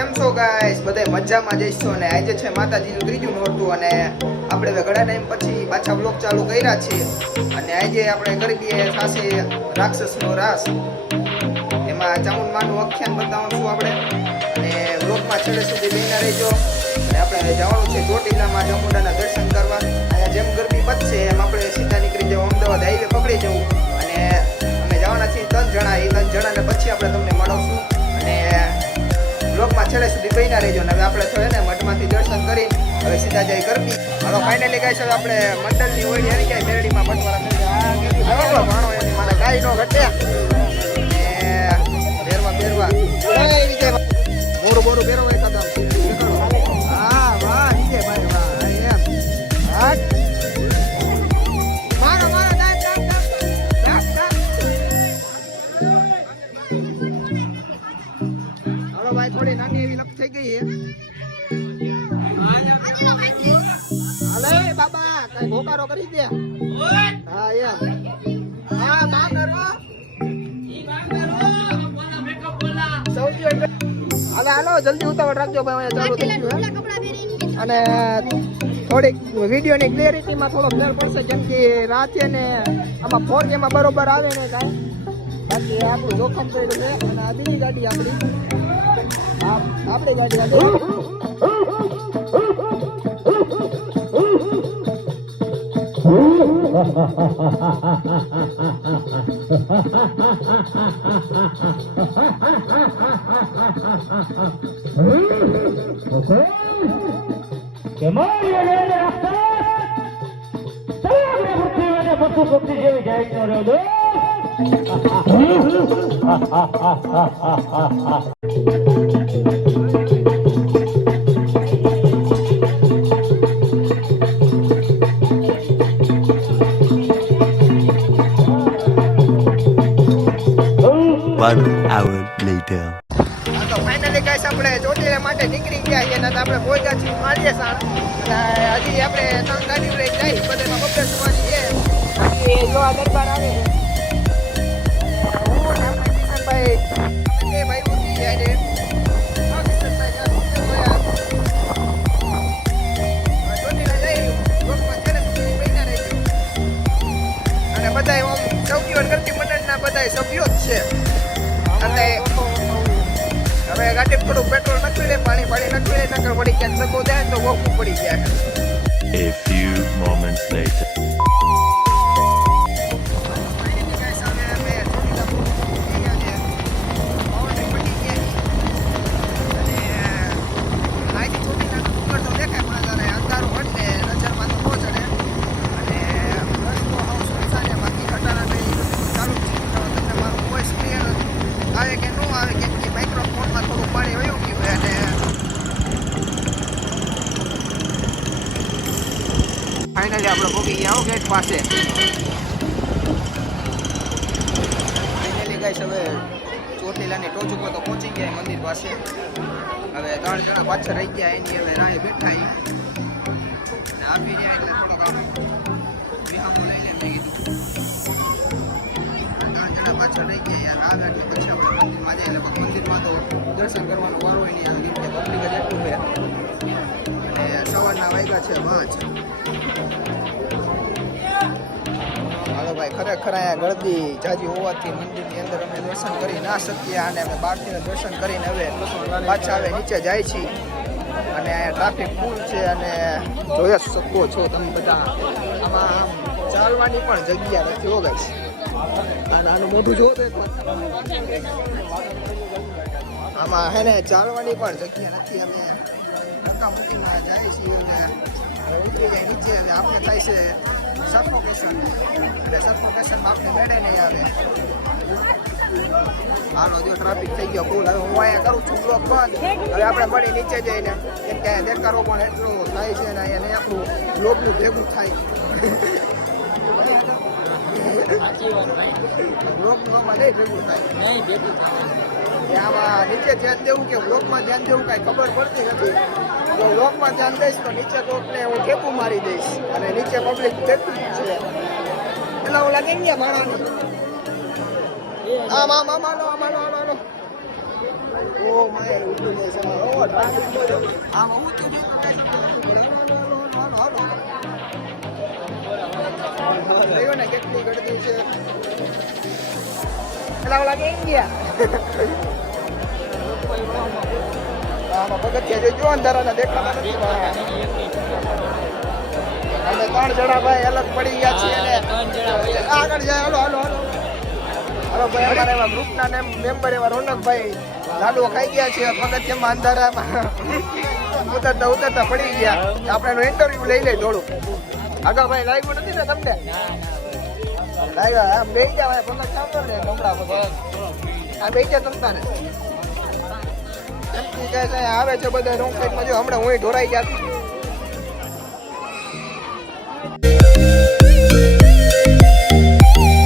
કેમ છો ગાઈસ? બધા મજામાં જઈશો અને આજે છે માતાજીનું ત્રીજું નોરતું અને આપણે હવે ઘણા ટાઈમ પછી પાછા બ્લોગ ચાલુ કર્યા છે અને આજે આપણે ગરબીએ થશે રાક્ષસનો રાસ. એમાં ચામુંડમાનું આખ્યાન બતાવશું આપણે અને બ્લોગમાં છેલ્લે સુધી બેના રહેજો. અને આપણે જવાનું છે ચોટીલામાં ચામુંડાના દર્શન કરવા. અહીંયા જેમ ગરબી પતશે એમ આપણે સીધા નીકળી જવું અમદાવાદ હાઈવે પકડી જવું અને અમે જવાના છીએ 3 જણા. એ 3 જણાને પછી આપણે તમને મળાવશું અને બ્લોગમાં છેલ્લે સુધી બન્યા રહેજો. ને હવે આપણે તો એને મઠમાંથી દર્શન કરી હવે સીધા જાય ગરબી. હવે ફાઇનલી ગાઈસ હવે આપણે મંડળની ઓળી આવી ગયા મેરડીમાં મઠવાળા ભાણો એની મને ગાય નો ઘટે ને બેરવા મોરું બોરું બેરવા એકાદ હા વાહ વિજયભાઈ વાહ એમ હટ મારો મારો દાંત હાલો ભાઈ થોડી નાની એવી લપ થઈ ગઈ છે. હાલે બાબા કઈ ભોકારો કરી દે. હા એમ હા બાંગરો હાલો જલ્દી ઉતાવળ રાખજો ભાઈ. ચાલુ થઈ ગયું અને થોડીક વિડીયોની ક્લિયરિટીમાં થોડો ફેર પડશે કેમ કે રાત છે ને આમાં 4K માં બરોબર આવે ને કાંઈ. બાકી આપણું જોખમ પડ્યું છે અને આ બીજી ગાડી આપણી ગાડી One hour later. તો ફાઇનલી ગાઈસ આપણે ચોટીલા માટે નીકળી ગયા છીએ અને આપણે પહોંચ્યા છીએ માળિયાસાણ અને હજી આપણે 3 ગાડીઓ લઈ જાય બધામાં બબ્બર સુવાની છે. બાકી જો આ દરબાર આવે હું આપણે કિશનભાઈ એ ભાઈ ઉઠી જાય ને અને બધા ચૌકી ગરબી મંડળના બધા સભ્યો જ છે. અને હવે ગાડી થોડું પેટ્રોલ નાખી લે પાણી નાખી લે નકર પડી ક્યાંક સગો જાય તો વોકું પડી જાય. A few moments later. Finally આપણે પહોંચી ગયા ગેટ પાસે. ફાઇનલી ગાઈસ હવે ચોટીલાની ટોચ ઉપર તો પહોંચી ગયા મંદિર પાસે. હવે 3 જણા પાછળ રહી ગયા એની હવે રાહે બેઠા અને આપી રહ્યા એટલે થોડોક વિહામો લઈ લે મેં કીધું. 3 જણા પાછળ રહી ગયા યાર આવે એટલે પછી આપણે મંદિરમાં જઈએ એટલે મંદિરમાં તો દર્શન કરવાનું વારો હોય નહીં આવી રીતે પબ્લિક જ એટલું છે અને સવારના વાગ્યા છે 5. હાલો ભાઈ ખરેખર અહીંયા ગળદી જાજી હોવાથી મંદિરની અંદર અમે દર્શન કરી ના શકીએ અને અમે બહારથી દર્શન કરીને હવે પાછા હવે નીચે જાય છીએ અને અહીંયા ટ્રાફિક ફૂલ છે અને જોઈ શકો છો તમે બધા. આમાં આમ ચાલવાની પણ જગ્યા નથી હો ગાઈસ. અને આનું મોઢું જોવો તો આમાં હે ને ચાલવાની પણ જગ્યા નથી. અમે ધક્કામુક્કીમાં જાય છીએ અને ઉતરી જાય નીચે અને આપણે થાય છે સફોકેશન અને સફોકેશનમાં આપણે મેળે નહીં આવે. હાલો જો ટ્રાફિક થઈ ગયો ફૂલ. હવે હું અહીંયા કરું છું બ્લોક બંધ. હવે આપણે મળી નીચે જઈને કેમ કે અહીંયા દેખાડો પણ એટલો થાય છે ને અહીંયા આપણું બ્લોકનું ભેગું થાય બ્લોકમાં નહીં ભેગું થાય. આમાં નીચે ધ્યાન દેવું કે બ્લોકમાં ધ્યાન દેવું કાંઈ ખબર પડતી નથી. જો બ્લોકમાં ધ્યાન દઈશ તો નીચે ટોપને હું ઠેકું મારી દઈશ અને નીચે પબ્લિક ઠેકું છે એટલે હું લાગી ગયા માણસની આમ આમ આમ આલો આમ આલો આલો આલો. ઓ આમાં હું તો બી જોયો ને કેટલી ગળદી છે. પેલા ઓલા કેમ ગયા? આમાં પગથિયા જોજો અંધારાના દેખાતા નથી. અમે 3 જણા ભાઈ અલગ પડી ગયા છીએ ને આગળ જાય. હાલો હાલો હાલો હાલો ભાઈ. અમારા એવા ગ્રુપના મેમ્બર એવા રોનકભાઈ લાડુ ખાઈ ગયા છે પગથિયામાં અંધારામાં. ઉતરતા પડી ગયા. આપણે એનો ઇન્ટરવ્યુ લઈ લઈ થોડું. આગળ ભાઈ લાગ્યું નથી ને તમને? લાગ્યા આમ બે ગયા પગથ ચાલતો ને ગમડા પગર આ બે ગયા તમતા ને આવે છે બધા રોંગ સાઈડમાં. જો હમણાં હું ઢોરાઈ ગયા